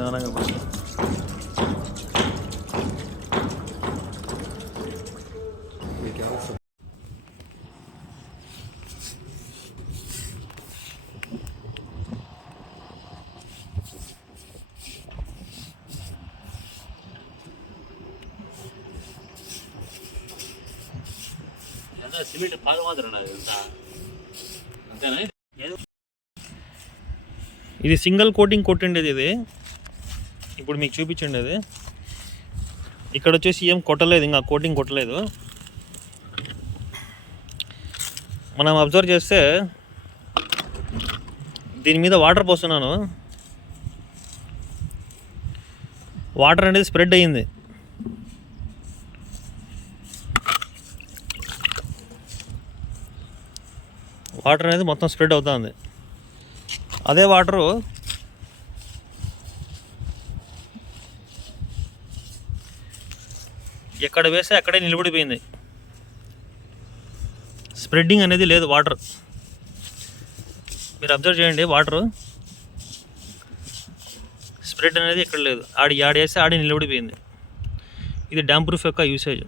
నిదానంగా. సిమెంట్ పాలు మాత్రం అంతేనా? ఇది సింగిల్ కోటింగ్ కొట్టిండేది. ఇది ఇప్పుడు మీకు చూపించండి. అది ఇక్కడ వచ్చేసి ఏం కొట్టలేదు, ఇంకా కోటింగ్ కొట్టలేదు. మనం అబ్జర్వ్ చేస్తే దీని మీద వాటర్ పోస్తున్నాను, వాటర్ అనేది స్ప్రెడ్ అయ్యింది. వాటర్ అనేది మొత్తం స్ప్రెడ్ అవుతుంది. అదే వాటరు ఎక్కడ వేస్తే అక్కడే నిలబడిపోయింది. స్ప్రెడ్డింగ్ అనేది లేదు వాటర్. మీరు అబ్జర్వ్ చేయండి, వాటరు స్ప్రెడ్ అనేది ఇక్కడ లేదు. ఆడి వేస్తే ఆడి నిలబడిపోయింది. ఇది డ్యామ్ ప్రూఫ్ యొక్క యూసేజ్.